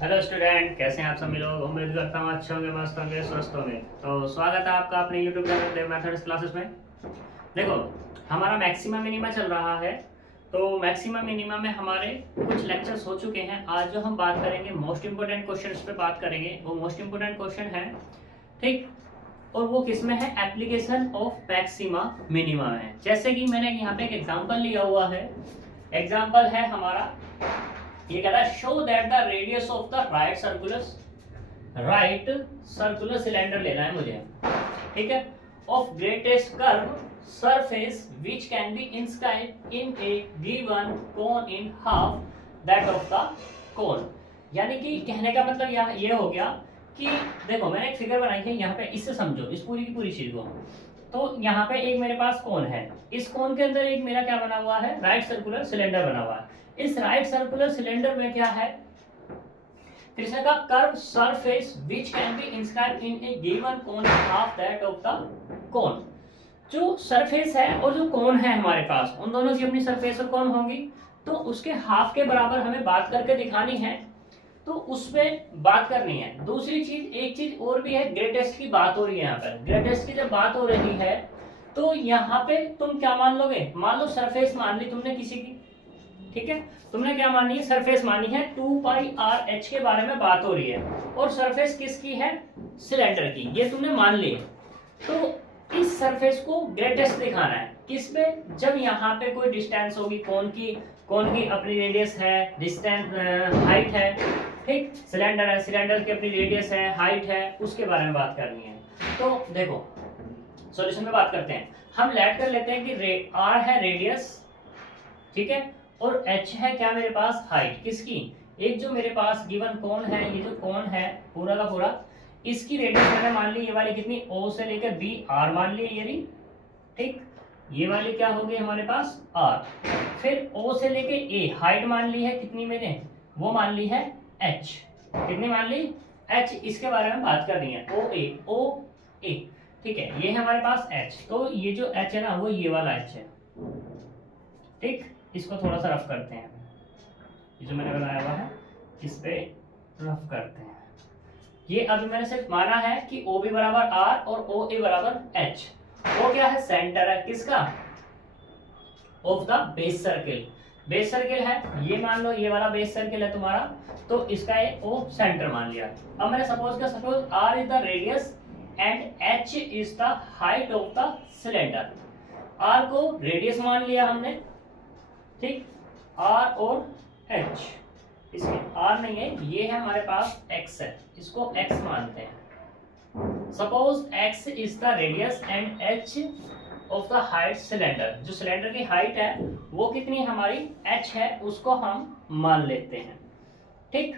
Hello student, कैसे हैं आप सभी लोग। उम्मीद करता हूँ अच्छे होंगे, मस्त होंगे, स्वस्थ होंगे। तो स्वागत है आपका अपने यूट्यूब चैनल देव मैथड्स क्लासेस में। देखो, हमारा मैक्सिमम मिनिमा चल रहा है। तो मैक्सिमम मिनिमा में हमारे कुछ लेक्चर्स हो चुके हैं। आज जो हम बात करेंगे मोस्ट इंपोर्टेंट क्वेश्चंस पे बात करेंगे। वो मोस्ट इंपोर्टेंट क्वेश्चन है, ठीक। और वो किसमें है? एप्लीकेशन ऑफ मैक्सिमा मिनिमा है। जैसे कि मैंने यहाँ पे एक एग्जाम्पल लिया हुआ है। एग्जाम्पल है हमारा, ये कह रहा है show that the radius of the right circular cylinder लेना है मुझे, ठीक है, of greatest curve surface which can be inscribe in A given cone in half that of the कोन। यानी कि कहने का मतलब यहाँ ये हो गया कि देखो, मैंने एक फिगर बनाई है यहाँ पे, इससे समझो इस पूरी की पूरी चीज को। तो यहाँ पे एक मेरे पास कोन है, इस कोन के अंदर एक मेरा क्या बना हुआ है? राइट सर्कुलर सिलेंडर बना हुआ है। इस राइट सर्कुलर सिलेंडर में क्या है? कृष्ण का curve surface which can be inscribe in A given cone half that of the कोन। जो सरफेस है और जो कोन है हमारे पास, उन दोनों की अपनी सरफेस और कोन होंगी, तो उसके हाफ के बराबर हमें बात करके दिखानी है। तो उसमें बात करनी है। दूसरी चीज, एक चीज और भी है, ग्रेटेस्ट की बात हो रही है यहाँ पर। ग्रेटेस्ट की जब बात हो रही है तो यहाँ पे तुम क्या मान लोगे? मान लो सरफेस मान ली तुमने किसी की, ठीक है। तुमने क्या मानी है? सरफेस मानी है। 2πr(h) के बारे में बात हो रही है और सरफेस किसकी है? सिलेंडर की। ये तुमने मान ली। तो इस सरफेस को ग्रेटेस्ट दिखाना है किस पे? जब यहाँ पे कोई डिस्टेंस होगी कोन की अपनी रेडियस है, डिस्टेंस हाइट है, ठीक। सिलेंडर है, सिलेंडर की अपनी रेडियस है, हाइट है, उसके बारे में बात करनी है। तो देखो, सॉल्यूशन में बात करते हैं। हम लेट कर लेते हैं कि r है रेडियस, ठीक है, और h है क्या मेरे पास? हाइट। किसकी? एक जो मेरे पास गिवन कोन है, ये जो कोन है पूरा का पूरा, इसकी रेडियस मैंने मान ली ये वाली कितनी? o से लेकर b r मान ली ये रही, ठीक। ये वाली क्या होगी हमारे पास? r। फिर o से लेके a हाइट मान ली है कितनी मैंने? वो मान ली है h। कितनी मान ली? h। इसके बारे में बात करनी है। o a, ठीक है। ये है हमारे पास h। तो ये जो h है ना, वो ये वाला h है, ठीक। इसको थोड़ा सा रफ करते हैं। ये जो मैंने बनाया हुआ है इस पे रफ करते हैं। ये अभी मैंने सिर्फ माना है कि ओ बी बराबर आर और ओ ए बराबर एच। वो क्या है? सेंटर है किसका? Of the base circle. Base circle है, ये मान लो ये वाला बेस सर्किल है तुम्हारा, तो इसका ये ओ सेंटर मान लिया। अब मैंने suppose R is the radius and H is the height of the cylinder. R को रेडियस मान लिया हमने, ठीक। R और H, इसमें R नहीं है, ये है हमारे पास X है, इसको X मानते हैं। Suppose X is the radius and H of the height cylinder. जो सिलेंडर की हाइट है वो कितनी हमारी? H है, उसको हम मान लेते हैं, ठीक।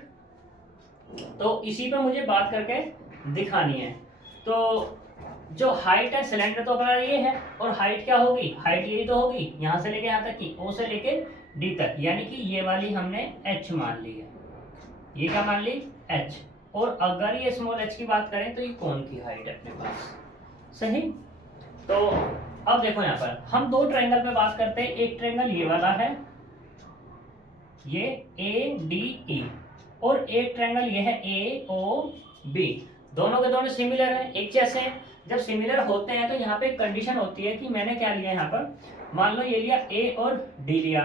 तो इसी पे मुझे बात करके दिखानी है। तो जो हाइट है सिलेंडर तो अपना ये है, और हाइट क्या होगी? हाइट यही तो होगी, यहाँ से लेके यहाँ तक की, O से लेके D तक, यानी कि ये वाली हमने H मान ली है। ये क्या मान ली? H। और अगर ये स्मॉल h की बात करें तो ये कोन की हाइट है अपने पास, सही। तो अब देखो यहाँ पर हम दो ट्रायंगल पे बात करते हैं। एक ट्रायंगल ये वाला है, ये ADE, और एक ट्रायंगल ये है AOB। दोनों के दोनों सिमिलर हैं, एक जैसे हैं। जब सिमिलर होते हैं तो यहाँ पे एक कंडीशन होती है कि मैंने क्या लिया यहाँ पर, मान लो ये लिया A और D लिया,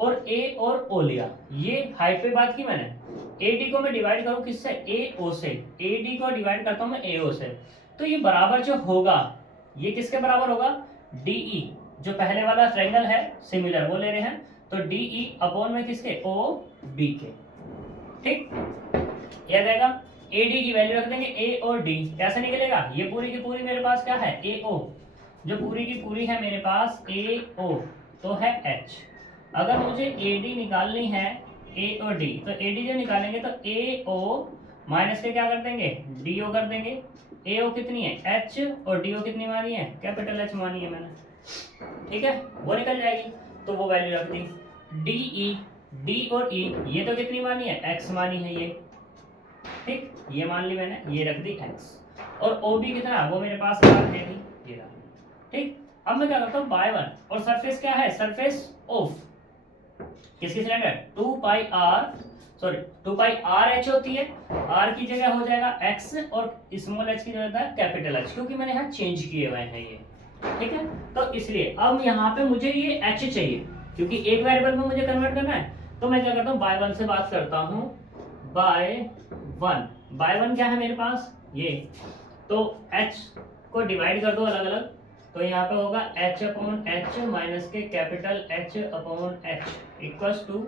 और A और O लिया। ये हाइट पे बात की मैंने। AD को मैं डिवाइड करूँ किससे? AO से। AD को डिवाइड करता हूँ मैं AO से, तो ये बराबर जो होगा ये किसके बराबर होगा? DE। जो पहले वाला ट्रायंगल है सिमिलर वो ले रहे हैं, तो DE अपॉन में किसके? OB के, ठीक। याद आएगा। AD की वैल्यू रख देंगे A और D, कैसे निकलेगा? ये पूरी की पूरी मेरे पास क्या है? AO। जो पूरी की पूरी है मेरे पास AO तो है H। अगर मुझे AD निकालनी है, A और D, तो AD जो निकालेंगे तो AO माइनस के क्या कर देंगे? DO कर देंगे। AO कितनी है? H, और DO कितनी मानी है? कैपिटल H मानी है मैंने, ठीक है। वो निकल जाएगी, तो वो वैल्यू रख दी। DE, D और E, ये तो कितनी मानी है? X मानी है ये, ठीक। ये मान ली मैंने, ये रख दी X। और OB कितना? वो मेरे पास R है, ये रहा, ठीक। अब मैं क्या करता हूँ? By one. और सरफेस क्या है? सरफेस ऑफ किसकी? सिलेंडर। 2πr सॉरी 2 पाई आर एच होती है, आर की जगह हो जाएगा एक्स और स्मॉल एच की जगह होता है कैपिटल एच, क्योंकि मैंने यहाँ चेंज किए हुए हैं ये, ठीक है। तो इसलिए अब यहाँ पे मुझे ये एच चाहिए, क्योंकि एक वेरिएबल में मुझे कन्वर्ट करना है। तो मैं क्या करता हूँ, बाय वन से बात करता हूँ, बाय वन क्या है मेरे पास ये, तो एच को डिवाइड कर दो अलग अलग, तो यहाँ पे होगा एच अपॉन एच माइनस के capital H upon H equals to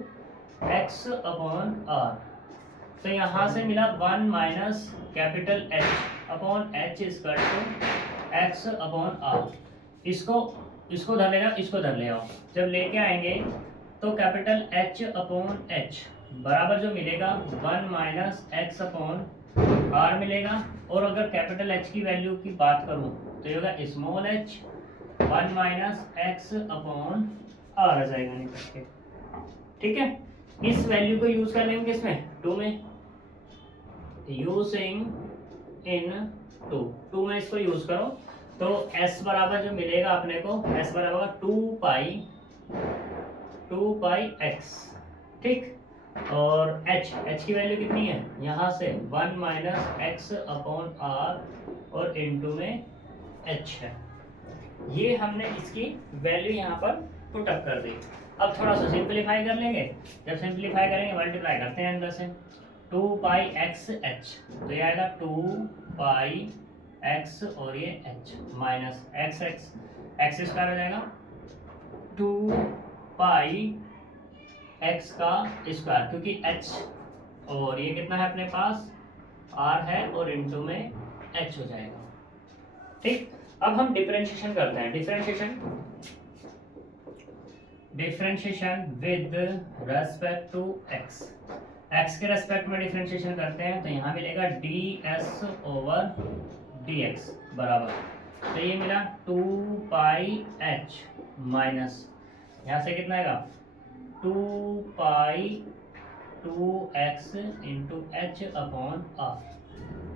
X upon R. तो यहाँ से मिला 1 minus capital H upon H equal to X upon R. इसको धर लेना, इसको धर ले आओ, जब लेके आएंगे तो कैपिटल एच अपॉन एच बराबर जो मिलेगा 1 माइनस एक्स अपॉन आर मिलेगा, और अगर कैपिटल एच की वैल्यू की बात करूं तो ये होगा small H 1 minus X upon R आ जाएगा निकल के, ठीक है। इस वैल्यू को यूज कर लेंगे किसमें, 2 में, यूजिंग इन 2 में इसको यूज करो, तो s बराबर जो मिलेगा अपने को, s बराबर 2 पाई x, ठीक। और h की वैल्यू कितनी है, यहाँ से 1 माइनस एक्स अपॉन आर और इनटू में h है। ये हमने इसकी वैल्यू यहाँ पर पुट अप कर दी। अब थोड़ा सा सिंपलीफाई कर लेंगे, जब सिंपलीफाई करेंगे मल्टीप्लाई करते हैं अंदर से, 2 पाई एक्स एच, तो ये आएगा 2 पाई एक्स और ये h माइनस एक्स स्क्वायर हो जाएगा 2 पाई एक्स का स्क्वायर, क्योंकि h और ये कितना है अपने पास r है और इनटू में h हो जाएगा, ठीक। अब हम डिफरेंशिएशन करते हैं, differentiation with respect to x के रेस्पेक्ट में डिफरेंशिएशन करते हैं, तो यहाँ मिलेगा ds ओवर dx बराबर, तो ये मिला 2 पाई h माइनस यहाँ से कितना आएगा 2 pi 2x into H upon R,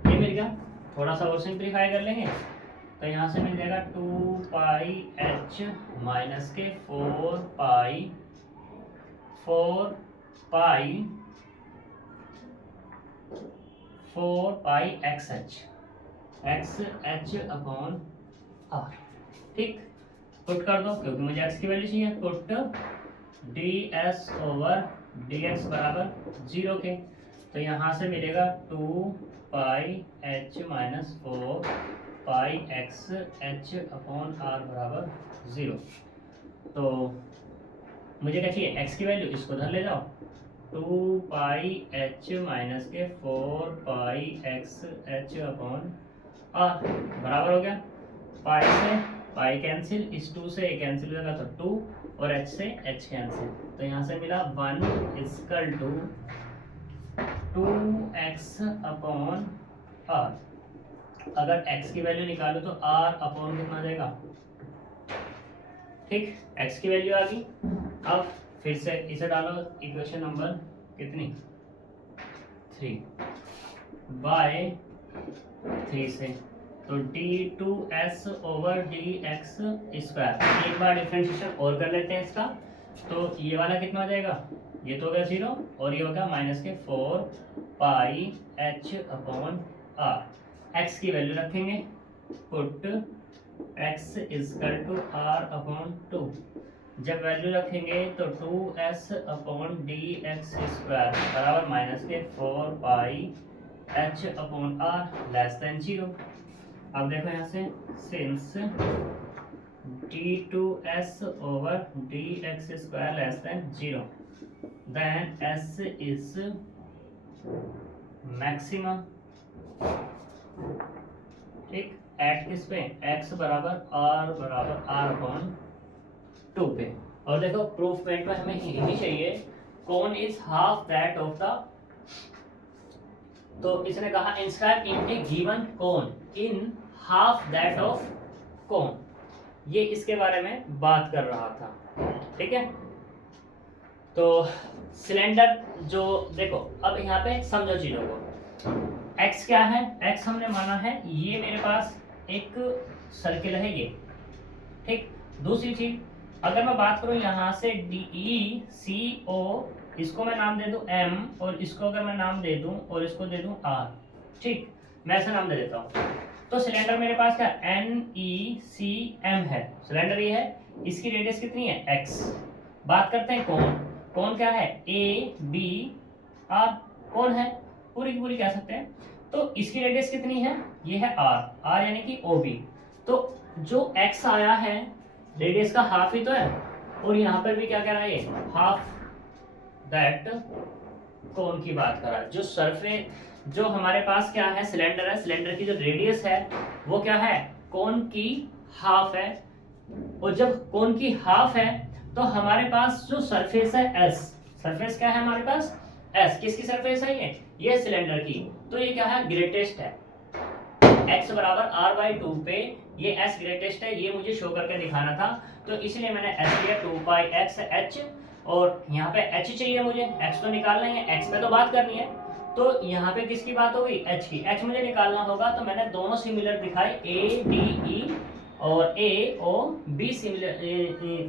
ये मिल गया। थोड़ा सा और सिंप्लीफाई कर लेंगे, तो यहाँ से मिल जाएगा 2 पाई h माइनस के 4 pi X H upon are, ठीक। पुट कर दो, क्योंकि मुझे x की वैल्यू चाहिए, पुट ds ओवर dx बराबर 0 के, तो यहाँ से मिलेगा 2 pi h minus 4 pi X H upon R बराबर 0। तो मुझे क्या चाहिए, x की वैल्यू, इसको धर ले जाओ, 2 पाई h माइनस के 4 pi X H upon R बराबर हो गया, पाई से पाई कैंसिल, इस 2 से कैंसिल हो जाएगा तो 2 और h से h कैंसिल, तो यहाँ से मिला 1 equal to 2x upon r। अगर x की वैल्यू निकालो तो r अपॉन कितना आ जाएगा, ठीक, x की वैल्यू आ गई। अब फिर से इसे डालो इक्वेशन नंबर कितनी 3 बाय 3 से, तो d2s ओवर dx स्क्वायर। एक बार डिफरेंशिएशन और कर लेते हैं इसका, तो ये वाला कितना हो जाएगा, ये तो हो गया 0 और ये होगा माइनस के 4 pi h upon r। x की वैल्यू रखेंगे, put x equal to r upon 2, जब वैल्यू रखेंगे तो 2s अपॉन dx स्क्वायर बराबर माइनस के 4 pi h upon r less than 0। अब देखो यहाँ से, since d2s over dx square less than 0, then s is maximum, ठीक, एट किस पे, x बराबर r अपॉन 2 पे। और देखो प्रूफमेंट में हमें यही चाहिए, कौन is half that of the, तो इसने कहा inscribe in A given cone in half that of cone, ये इसके बारे में बात कर रहा था, ठीक है। तो सिलेंडर जो देखो, अब यहाँ पे समझो चीजों को, x क्या है, x हमने माना है ये मेरे पास एक सर्किल है ये, ठीक। दूसरी चीज, अगर मैं बात करूं यहाँ से DE CO इसको मैं नाम दे दूं m और इसको अगर मैं नाम दे दूं और इसको दे दूं r, ठीक, मैं ऐसा नाम दे देता हूं। तो सिलेंडर मेरे पास क्या NECM है, सिलेंडर ये है, इसकी रेडियस कितनी है x। बात करते हैं कोण, कोण क्या है ABR, कोण है पूरी की पूरी कह सकते हैं। तो इसकी रेडियस कितनी है, ये है r यानी कि OB। तो जो x आया है रेडियस का हाफ ही तो है, और यहाँ पर भी क्या कह रहा है, ये हाफ दैट कोण की बात कर रहा है। जो सरफेस जो हमारे पास क्या है सिलेंडर है, सिलेंडर की जो रेडियस है वो क्या है कोण की हाफ है, और जब कोण की हाफ है तो हमारे पास जो सरफेस है S, सरफेस क्या है हमारे पास S, किसकी सरफेस है ये सिलेंडर की। तो ये क्या है ग्रेटेस्ट है, x बराबर r/2 पे ये s ग्रेटेस्ट है, ये मुझे शो करके दिखाना था, तो इसलिए मैंने s लिया 2πx h, और यहाँ पे h चाहिए मुझे, x तो निकालना है, x पे तो बात करनी है। तो यहाँ पे किसकी बात होगी h की, h मुझे निकालना होगा, तो मैंने दोनों सिमिलर दिखाए ADE और AOB सिमिलर,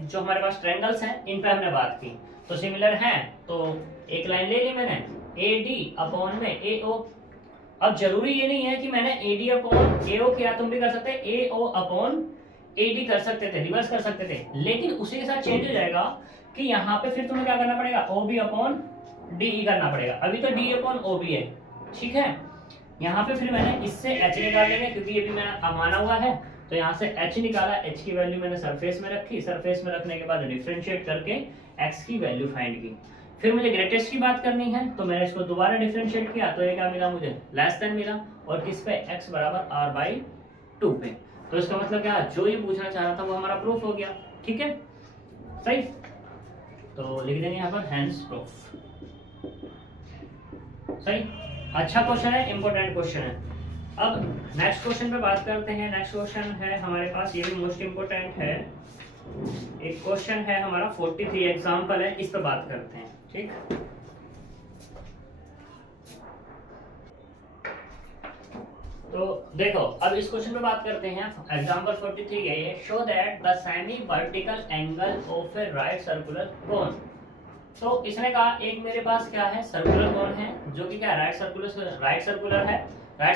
जो हमारे पास ट्रायंगल्स हैं इन पे हमने बात की, तो सिमिलर हैं, तो एक लाइन ले ली मैंने AD अपॉन में AO। अब जरूरी ये नहीं है कि मैंने AD अपॉन AO किया, तुम भी कर सकते AO अपॉन AD कर सकते थे, रिवर्स कर सकते थे, लेकिन उसी के साथ चेंज हो जाएगा कि यहाँ पे फिर तुम्हें क्या करना पड़ेगा OB अपॉन DE करना पड़ेगा। अभी तो D अपॉन OB है, ठीक है। यहाँ पे फिर मैंने इससे H निकाल लेंगे, क्योंकि ये भी मैंने माना हुआ है, तो यहाँ से H निकाला, H की वैल्यू मैंने सरफेस में रखी, सरफेस में रखने के बाद डिफरेंशिएट करके X की वैल्यू फाइंड की। फिर मुझे ग्रेटेस्ट की बात करनी है, तो मैंने इसको दोबारा डिफरेंशिएट किया, तो ये क्या मिला मुझे लेस देन मिला, और किस पे x बराबर r/2 पे। तो इसका मतलब क्या, जो ये पूछना चाह रहा था वो हमारा प्रूफ हो गया, ठीक है सही। तो लिख देंगे यहाँ पर हैंस प्रूफ, सही, अच्छा क्वेश्चन है, इंपॉर्टेंट क्वेश्चन है। अब नेक्स्ट क्वेश्चन पे बात करते हैं। नेक्स्ट क्वेश्चन है हमारे पास, ये भी मोस्ट इंपोर्टेंट है, एक क्वेश्चन है हमारा 43 एग्जाम्पल है, इस पे बात करते हैं, ठीक। तो देखो अब इस क्वेश्चन पे बात करते हैं, एग्जांपल 43 है ये, show that the semi vertical angle of A right circular cone. तो इसने कहा एक मेरे पास क्या है सर्कुलर कोन है, जो कि क्या राइट सर्कुलर है। राइट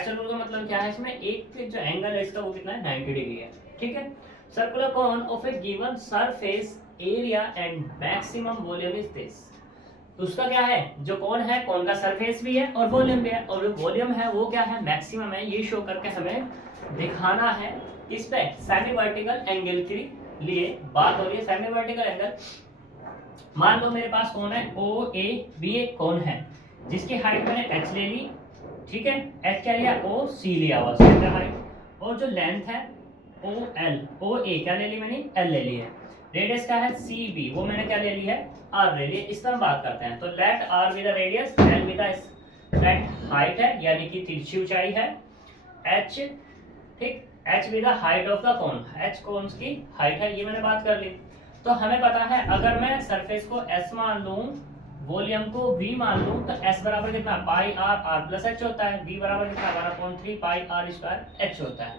सर्कुलर का मतलब क्या है, इसमें एक जो एंगल है इसका वो कितना है 90 डिग्री है, ठीक है। Circular cone of A given surface area and maximum volume is this. उसका क्या है, जो कोन है कोन का सरफेस भी है और वॉल्यूम भी है, और जो वॉल्यूम है वो क्या है मैक्सिमम है, ये शो करके हमें दिखाना है। किस पे, सेमी वर्टिकल एंगल के लिए बात हो रही है। सेमी वर्टिकल एंगल, मान लो मेरे पास कौन है OAB एक कोन है जिसकी हाइट मैंने h ले ली, ठीक है, h क्या लिया OC लिया हुआ सेंटर हाइट, और जो लेंथ है OA क्या ले ली मैंने L ले ली है, रेडियस क्या है CB वो मैंने क्या ले ली है R ले ली है। इस पर हम बात करते हैं, तो let R be the radius, L be the let height है यानी कि तिरछी ऊंचाई है, H ठीक, H be the height of the cone, H cone की हाइट है, ये मैंने बात कर ली। तो हमें पता है अगर मैं सरफेस को S मान लूं, वॉल्यूम को V मान लूं, तो S बराबर कितना पाई R प्लस H होता है, V बराबर कितना 1/3 पाई R² H होता है,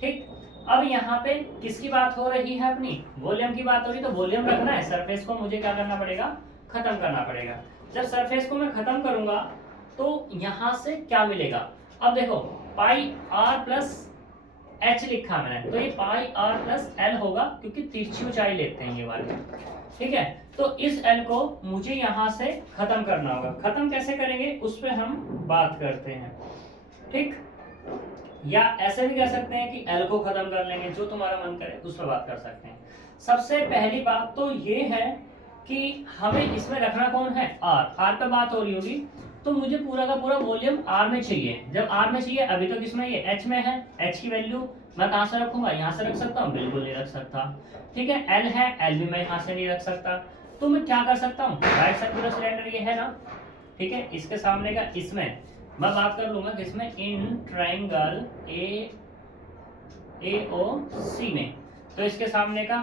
ठीक। अब यहाँ पे किसकी बात हो रही है, अपनी वॉल्यूम की बात हो रही है, तो वॉल्यूम रखना है, सरफेस को मुझे क्या करना पड़ेगा खत्म करना पड़ेगा। जब सरफेस को मैं खत्म करूंगा तो यहाँ से क्या मिलेगा, अब देखो पाई R प्लस H लिखा मैंने, तो ये पाई R प्लस L होगा, क्योंकि तिरछी ऊंचाई लेते हैं ये वाले, ठीक है। तो इस L को मुझे यहाँ से खत्म करना होगा, खत्म कैसे करेंगे उस पर हम बात करते हैं, ठीक। या ऐसे भी कह सकते हैं कि L को खत्म कर लेंगे, जो तुम्हारा मन करे उस पर बात कर सकते हैं। सबसे पहली बात तो ये है कि हमें इसमें रखना कौन है R पे बात हो रही होगी, तो मुझे पूरा का पूरा वॉल्यूम R में चाहिए। जब R में चाहिए, अभी तो किसमें ये H में है, H की वैल्यू मैं कहाँ से रखूंगा, यहाँ से रख सकता हूँ, बिल्कुल नहीं रख सकता, ठीक है। L है, L भी मैं यहाँ से नहीं रख सकता, तो मैं क्या कर सकता हूँ, राइट सर्कुलर सिलेंडर ये है ना, ठीक है, इसके सामने का इसमें मैं बात कर लूंगा किसमें, इन ट्रायंगल AOC में, तो इसके सामने का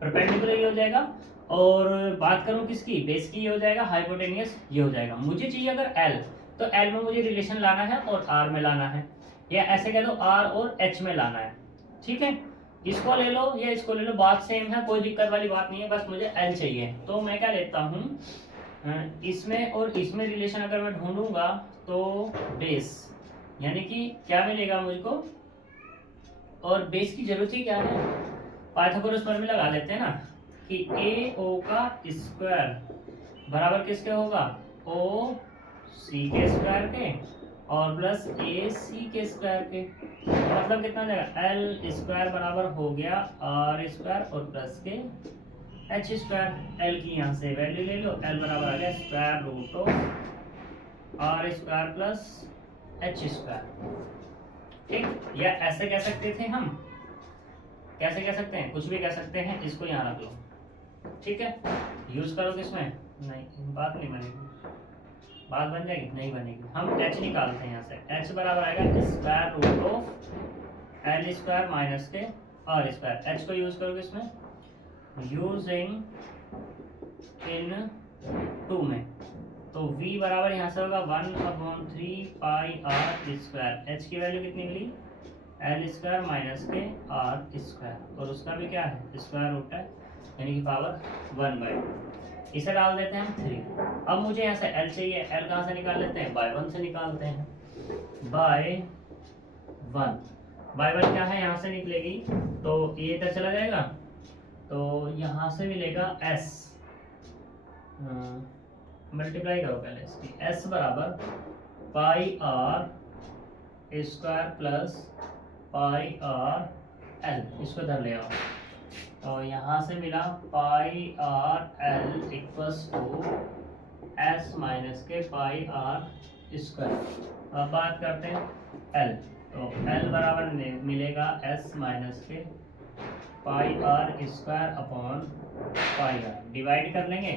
परपेंडिकुलर ये हो जाएगा, और बात करूं किसकी बेस की, ये हो जाएगा हाइपोटेनियस, ये हो जाएगा। मुझे चाहिए अगर L, तो L में मुझे रिलेशन लाना है और R में लाना है, या ऐसे कह दो R और H में लाना है, ठीक है। इसको ले लो या इसको ले लो, बात सेम है, कोई दिक्कत वाली बात नहीं है, बस मुझे L चाहिए। तो मैं क्या लेता हूँ इसमें और इसमें रिलेशन अगर मैं ढूंढूंगा तो बेस, यानी कि क्या मिलेगा मुझको, और बेस की जरूरत ही क्या है, पाइथागोरस प्रमेय लगा लेते हैं ना कि ए ओ का स्क्वायर बराबर किसके होगा, ओ सी के स्क्वायर के और प्लस ए सी के स्क्वायर के, मतलब कितना जाएगा, एल स्क्वायर बराबर हो गया आर स्क्वायर और प्लस के एच स्क्वायर। एल की यहाँ से वैल्यू ले लो, एल बराबर आ गया square root of R square plus H square. ठीक, या ऐसे कह सकते थे हम, कैसे कह सकते हैं, कुछ भी कह सकते हैं, इसको यहाँ रख लो, ठीक है। यूज करो किसमें, नहीं बात नहीं बनेगी, बात बन जाएगी, नहीं बनेगी। हम एच निकालते हैं यहाँ से, एच बराबर आएगा square root of L square minus के आर स्क्वायर। एच को यूज करो किसमें, यूजिंग इन 2 में, तो v बराबर यहाँ से होगा 1/3 पाई आर स्क्वायर। एच की वैल्यू कितनी मिली, एल स्क्वायर माइनस के आर स्क्वायर, और उसका भी क्या है, स्क्वायर रूट है, यानी कि पावर 1/2। इसे डाल देते हैं हम 3। अब मुझे यहाँ से एल चाहिए, एल कहाँ से निकाल लेते हैं, बाय 1 से निकालते हैं, बाय 1 क्या है, यहाँ से निकलेगी तो ये इधर चला जाएगा, तो यहाँ से मिलेगा s, मल्टीप्लाई करो पहले इसकी, s बराबर pi are square plus pi are L, इसको इधर ले आओ, तो यहाँ से मिला pi are L equals to S minus के पाई आर स्क्वायर। अब बात करते हैं एल, तो एल बराबर मिलेगा एस माइनस के pi are square upon pi R, divide कर लेंगे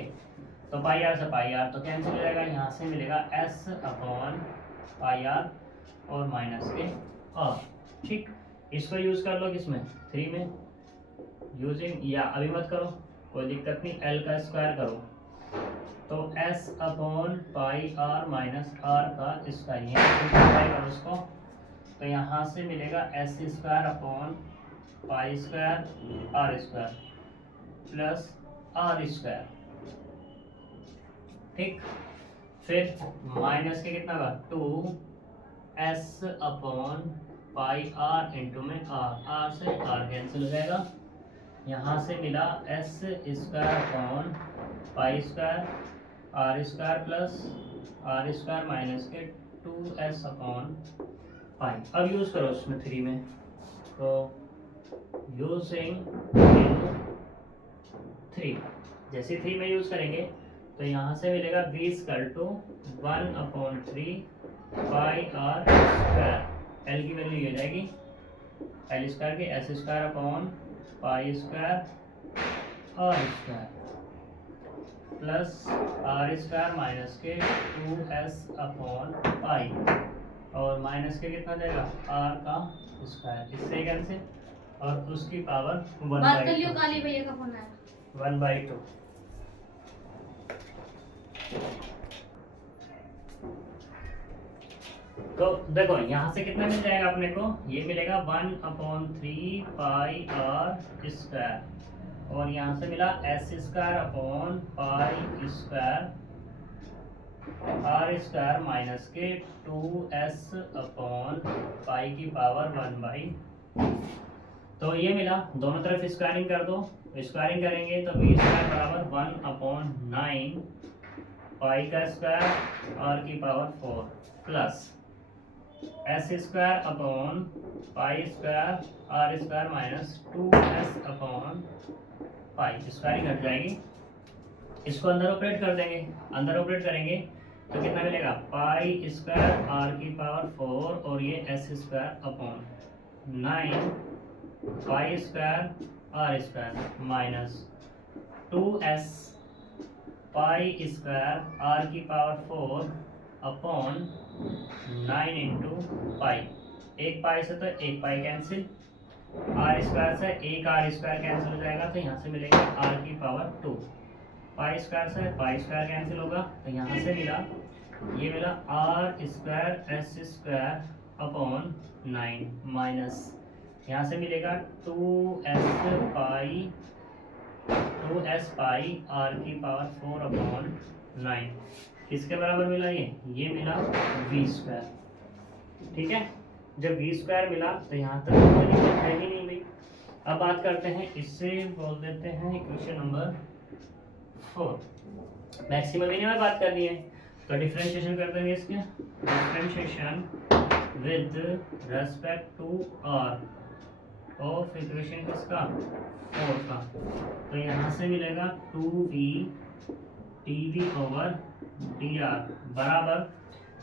तो पाई आर से पाई आर तो कैंसिल हो जाएगा, यहाँ से मिलेगा एस अपॉन पाई आर और माइनस के आर। ठीक, इसको यूज कर लो किसमें, 3 में, यूजिंग, या अभी मत करो कोई दिक्कत नहीं, एल का स्क्वायर करो तो S upon pi R minus R का स्क्वायर, यहाँ करो उसको, तो यहाँ से मिलेगा S square upon pi square R square plus R square. ठीक, फिर माइनस के कितना का 2 S upon pi R into में आर से आर कैंसिल हो जाएगा, यहाँ से मिला S square upon pi square R square plus R square minus के 2s अपॉन पाई। अब यूज करो उसमें 3 में, तो यूजिंग 3, जैसे 3 में यूज करेंगे तो यहाँ से मिलेगा v equal to 1/3 pi are square, L की वैल्यू ये हो जाएगी एल स्क्वायर की S square upon pi square R square plus R square minus के 2s अपॉन पाई, और माइनस के कितना जाएगा आर का स्क्वायर, इससे कैंसिल, और उसकी पावर 1/2, काली भैया का फोन आया, 1/2। तो देखो यहाँ से कितना मिल जाएगा अपने को, ये मिलेगा 1/3 पाई आर स्क्वायर, और यहाँ से मिला S square upon pi square R square minus के 2s अपॉन पाई की पावर 1/, तो ये मिला, दोनों तरफ स्क्वायरिंग कर दो, स्क्वायरिंग करेंगे तो v स्क्वायर बराबर 1/9 पाई का स्क्वायर आर की पावर 4 प्लस S square upon pi square R square minus 2s upon pi, squaring हट जाएगी, इसको अंदर ऑपरेट कर देंगे, अंदर ऑपरेट करेंगे तो कितना मिलेगा पाई स्क्वायर आर की पावर 4 और ये S square upon 9 pi square R square minus 2s pi square R की पावर 4 अपॉन 9 इंटू पाई, एक पाई से तो एक पाई कैंसिल, आर स्क्वायर से एक आर स्क्वायर कैंसिल हो जाएगा, तो यहाँ से मिलेगा आर की पावर 2, पाई स्क्वायर से पाई स्क्वायर कैंसिल होगा, तो यहाँ से मिला, ये मिला R square S square upon 9 minus, यहाँ से मिलेगा 2s पाई आर की पावर 4 अपॉन 9। किसके बराबर मिला ये मिला v स्क्वायर। ठीक है, जब v स्क्वायर मिला तो यहाँ तक तो कोई दिक्कत है ही नहीं भाई। अब बात करते हैं, इससे बोल देते हैं इक्वेशन नंबर 4। मैक्सिमम मिनिमम बात करनी है तो डिफरेंशिएशन कर देंगे इसके। Differentiation with respect to r of equation किसका 4 का, तो यहाँ से मिलेगा 2v dv ओवर dr बराबर,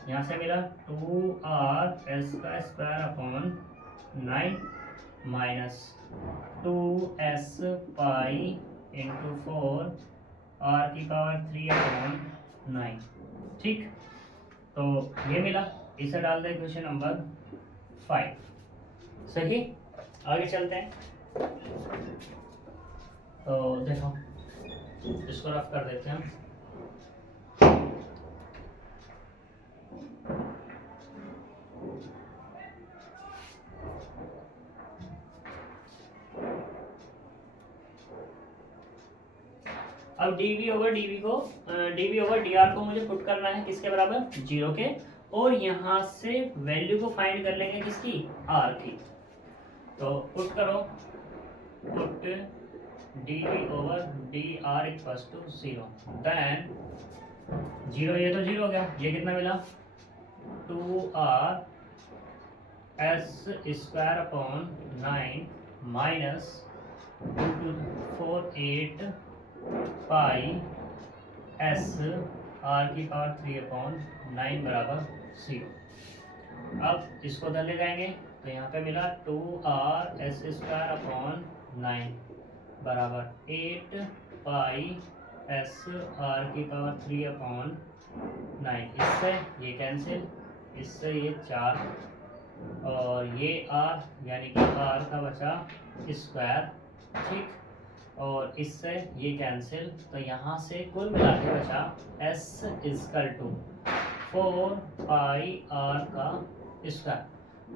यहाँ से मिला 2r s का square upon 9 minus 2s pi into 4 r की पावर 3 अपॉन 9। ठीक, तो ये मिला, इसे डाल दें इक्वेशन नंबर 5। सही, आगे चलते हैं। तो देखो इसको रफ कर देते हैं। अब dv ओवर dr को मुझे पुट करना है किसके बराबर, 0 के, और यहाँ से वैल्यू को फाइंड कर लेंगे किसकी, r की। तो पुट करो, put dv over dr equals to 0, then 0 ये तो 0 हो गया, ये कितना मिला 2r s square upon 9 minus 2 to 4 8 pi s r की पावर 3 अपॉन 9 बराबर 0। अब इसको उधर ले जाएंगे तो यहाँ पे मिला 2r s स्क्वायर अपॉन 9 बराबर 8 पाई s r की पावर 3 अपॉन 9। इससे ये कैंसिल, इससे ये 4, और ये r यानी कि r का बचा स्क्वायर। ठीक, और इससे ये कैंसिल, तो यहाँ से कुल मिला के बचा s equal to 4 pi r का स्क्वायर,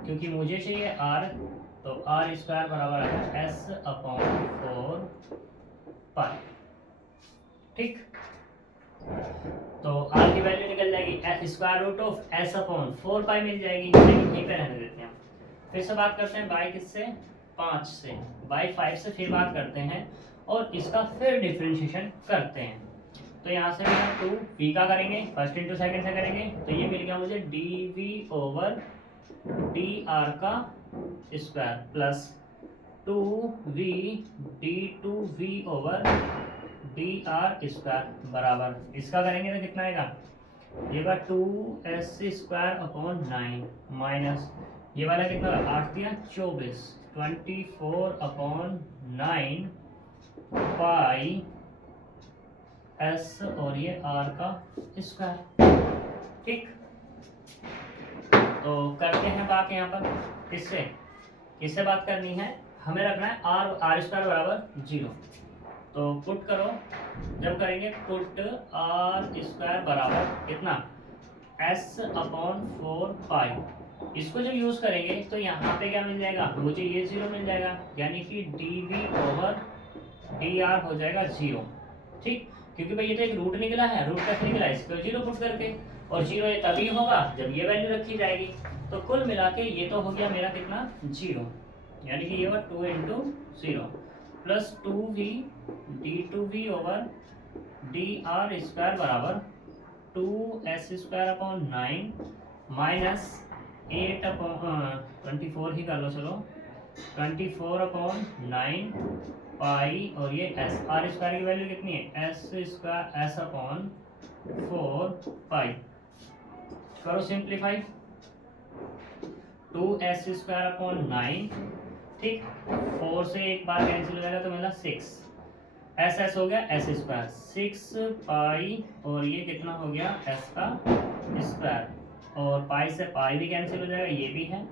क्योंकि मुझे चाहिए r, तो r स्क्वायर बराबर है s अपॉन 4 पाई। ठीक, तो r की वैल्यू निकल जाएगी square root of s upon 4 pi मिल जाएगी, लेकिन यहीं पे रहने देते हैं। फिर से बात करते हैं बाई किससे, 5 से, बाई 5 से फिर बात करते हैं और इसका फिर डिफरेंशिएशन करते हैं। तो यहाँ से मिला 2 v का करेंगे, फर्स्ट इंटू सेकंड से करेंगे, तो ये मिल गया मुझे dv ओवर dr का square plus 2v d2v over dr square बराबर, इसका करेंगे तो कितना आएगा, ये बार 2s स्क्वायर अपॉन 9 माइनस ये वाला कितना 8 दिया 24 24 अपॉन 9 पाई s और ये r का स्क्वायर। ठीक, तो करते हैं बात यहाँ पर किससे, किससे बात करनी है, हमें रखना है r स्क्वायर बराबर 0। तो पुट करो, जब करेंगे पुट r स्क्वायर बराबर कितना s अपॉन 4 पाई, इसको जब यूज करेंगे तो यहाँ पे क्या मिल जाएगा, मुझे ये 0 मिल जाएगा, यानी कि dv ओवर dr हो जाएगा 0। ठीक, क्योंकि भाई ये तो एक रूट निकला है, रूट कैसे निकला, इसको 0 पुट करके, और 0 ये तभी होगा जब ये वैल्यू रखी जाएगी। तो कुल मिला के ये तो हो गया मेरा कितना 0, यानी कि ये हुआ 2 into 0 plus 2v d2v over dr square बराबर 2s square upon 9 minus 8 upon 24 ही कर लो, चलो 24 अपॉन 9 पाई, और ये s r स्क्वायर की वैल्यू कितनी है s स्क्वायर s अपॉन 4 पाई, करो सिंप्लीफाई 2s स्क्वायर अपॉन 9। ठीक, 4 से एक बार कैंसिल हो जाएगा तो मिला 6, s हो गया s स्क्वायर 6 पाई, और ये कितना हो गया s का स्क्वायर, और पाई से पाई भी कैंसिल हो जाएगा, ये भी है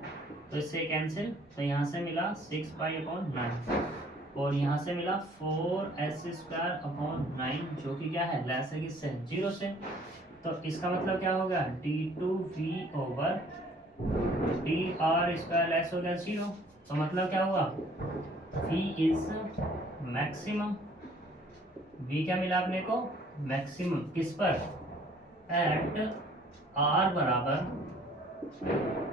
तो इससे कैंसिल, तो यहाँ से मिला 6 पाई अपॉन 9, और यहाँ से मिला 4s स्क्वायर अपॉन 9, जो कि क्या है लेस है किससे 0 से। तो इसका मतलब क्या होगा d2v over dr square less हो गया 0, तो मतलब क्या हुआ v इज मैक्सिमम, v क्या मिला अपने को मैक्सिमम, किस पर एट आर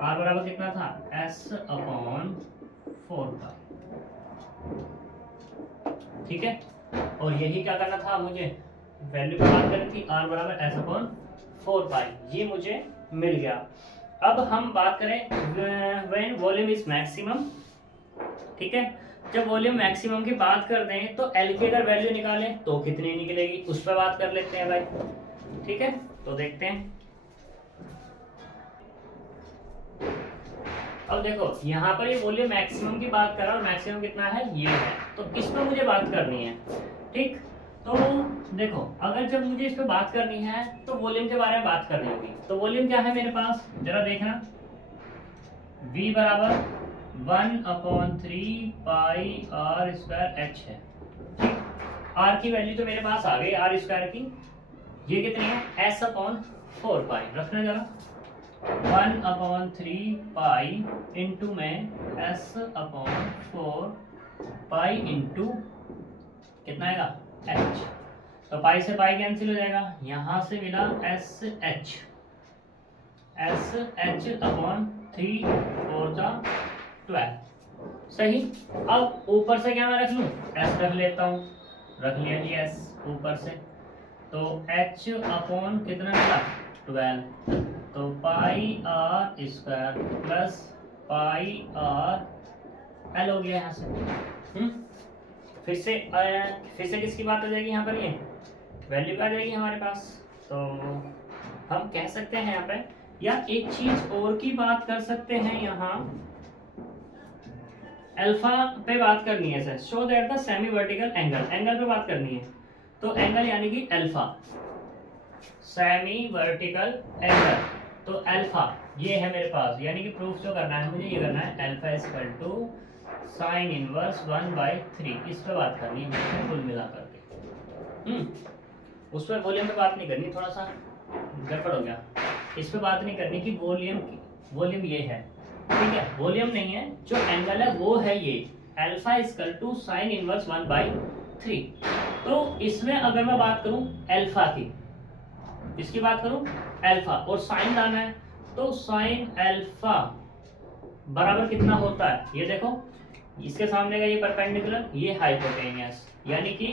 बराबर कितना था, एस अपॉन 4 ठीक है। और यही क्या करना था मुझे, वैल्यू की बात करनी थी, आर बराबर एस अपॉन 4 पाई, ये मुझे मिल गया। अब हम बात करें व्हेन वॉल्यूम इज मैक्सिमम, ठीक है। जब वॉल्यूम मैक्सिमम की बात करते हैं तो एल की अगर वैल्यू निकालें तो कितनी निकलेगी, उस पर बात कर लेते हैं भाई, ठीक है। तो देखते हैं, अब देखो यहाँ पर ये वॉल्यूम मैक्सिमम की बात कर रहा है और मैक्सिमम कितना है, ये है, तो इस पर मुझे बात करनी है, ठीक। तो देखो अगर जब मुझे इस पे बात करनी है तो वॉल्यूम के बारे में बात करनी होगी। तो वॉल्यूम क्या है मेरे पास, जरा देखना, v बराबर 1/3 पाई आर स्क्वायर एच है, ठीक। आर की वैल्यू तो मेरे पास आ गई आर स्क्वायर की, ये कितनी है, s अपॉन 4 पाई, रखना जरा 1/3 पाई इंटू में s अपॉन 4 पाई इंटू कितना आएगा h, तो पाई से पाई कैंसिल हो जाएगा, यहां से मिला एस एच अपॉन 3 4 12, सही। अब ऊपर से क्या मैं रख लूं, s रख लेता हूं, रख लिया जी s ऊपर से, तो h अपॉन कितना मिला 12, तो pi are square plus pi are L हो गया यहाँ से। फिर से किसकी बात हो जाएगी यहाँ पर, ये वैल्यू आ जाएगी हमारे पास। तो हम कह सकते हैं यहाँ पे, या एक चीज और की बात कर सकते हैं, यहाँ अल्फा पे बात करनी है sir, show that the semi vertical angle पे बात करनी है, तो एंगल यानी कि अल्फा, सेमी वर्टिकल एंगल, तो अल्फा ये है मेरे पास, यानी कि प्रूफ जो करना है मुझे, ये करना है alpha equal to sine inverse 1/3, इस पे बात करनी है कुल मिला करके। उस पर वॉल्यूम पे बात नहीं करनी, थोड़ा सा गड़बड़ हो गया, इस पे बात नहीं करनी कि वॉल्यूम ये है, ठीक है, वॉल्यूम नहीं है, जो एंगल है वो है ये alpha equal to sine inverse 1/3। तो इसमें अगर मैं बात करूं अल्फा की, इसकी बात करूं अल्फा, और साइन लाना है, तो साइन अल्फा बराबर कितना होता है, ये देखो, इसके सामने का ये परपेंडिकुलर, ये हाइपोटेनियस, यानी कि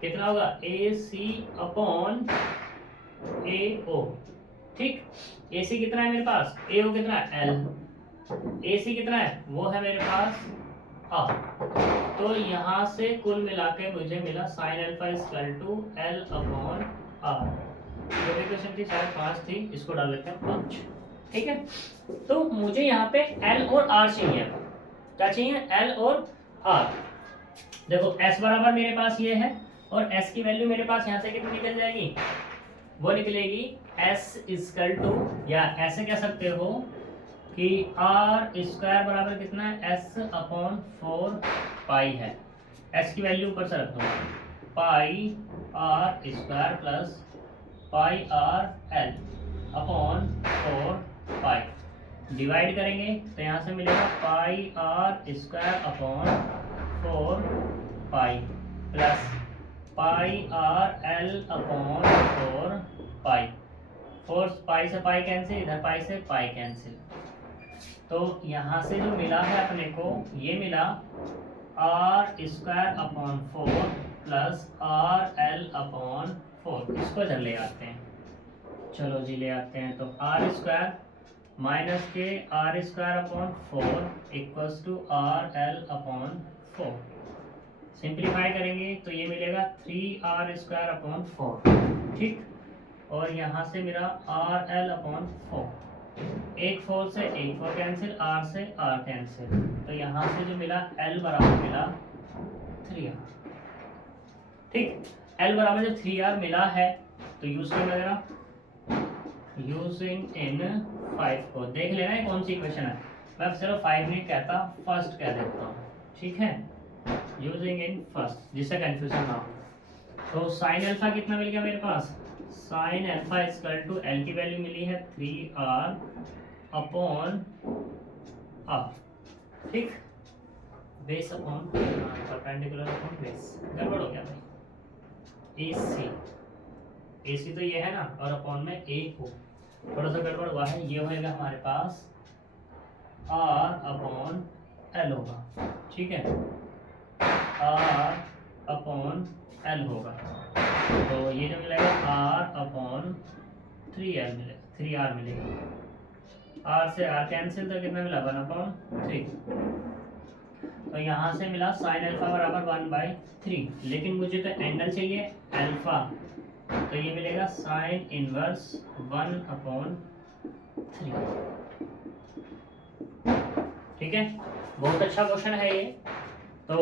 कितना होगा, ए सी अपॉन ए ओ, ठीक। ए सी कितना है मेरे पास, ए ओ कितना है एल, ए सी कितना है वो है मेरे पास आर, तो यहाँ से कुल मिला के मुझे मिला sine alpha equal to L upon R, जो इक्वेशन थी शायद 5 थी, इसको डाल लेते हैं 5, ठीक है। तो मुझे यहाँ पे एल और आर चाहिए, क्या चाहिए, एल और आर। देखो s बराबर मेरे पास ये है, और s की वैल्यू मेरे पास यहाँ से कितनी निकल जाएगी, वो निकलेगी s इक्वल टू, या ऐसे कह सकते हो कि आर स्क्वायर बराबर कितना है, s अपॉन 4 पाई है, s की वैल्यू ऊपर से रख दो, pi are square plus pi R L upon 4 pi, divide करेंगे तो यहाँ से मिलेगा pi are square upon 4 pi plus pi R L upon 4 pi, 4 pi से पाई कैंसिल, इधर पाई से पाई कैंसिल, तो यहाँ से जो मिला है अपने को, ये मिला R square upon 4 plus R L upon 4, इसको इधर ले आते हैं, चलो जी ले आते हैं, तो आर स्क्वायर माइनस के R square upon 4 equals to R L upon 4, simplify करेंगे तो ये मिलेगा 3r स्क्वायर अपॉन 4, ठीक। और यहाँ से मेरा आर एल अपॉन 4, एक 4 से एक 4 कैंसिल, r से r कैंसिल, तो यहाँ से जो मिला l बराबर मिला 3r, ठीक। l बराबर जब 3r मिला है तो यूज करना जरा, यूजिंग इन 5 को देख लेना है कौन सी इक्वेशन है, मैं सिर्फ 5 नहीं कहता, फर्स्ट कह देता हूँ, ठीक है, यूजिंग इन फर्स्ट, जिससे कंफ्यूजन ना हो। तो साइन अल्फा कितना मिल गया मेरे पास, sine alpha equal to l की वैल्यू मिली है 3r अपॉन r, ठीक, base upon perpendicular upon base, गड़बड़ हो गया भाई, AC AC तो ये है ना, और अपॉन में A को थोड़ा सा गड़बड़ हुआ है, ये होएगा हमारे पास R अपॉन L होगा, ठीक है, R अपॉन L होगा। तो ये जो मिलेगा R अपॉन 3R मिलेगा, 3R मिलेगा। R से R कैंसिल तो कितना मिला 1/3। तो यहाँ से मिला साइन अल्फा बराबर 1/3, लेकिन मुझे तो एंगल चाहिए अल्फा, तो ये मिलेगा साइन इनवर्स 1/3। ठीक है, बहुत अच्छा क्वेश्चन है ये, तो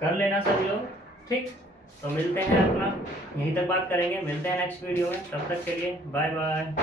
कर लेना सभी लोग। ठीक, तो मिलते हैं, अपना यहीं तक बात करेंगे, मिलते हैं नेक्स्ट वीडियो में, तब तक के लिए बाय बाय।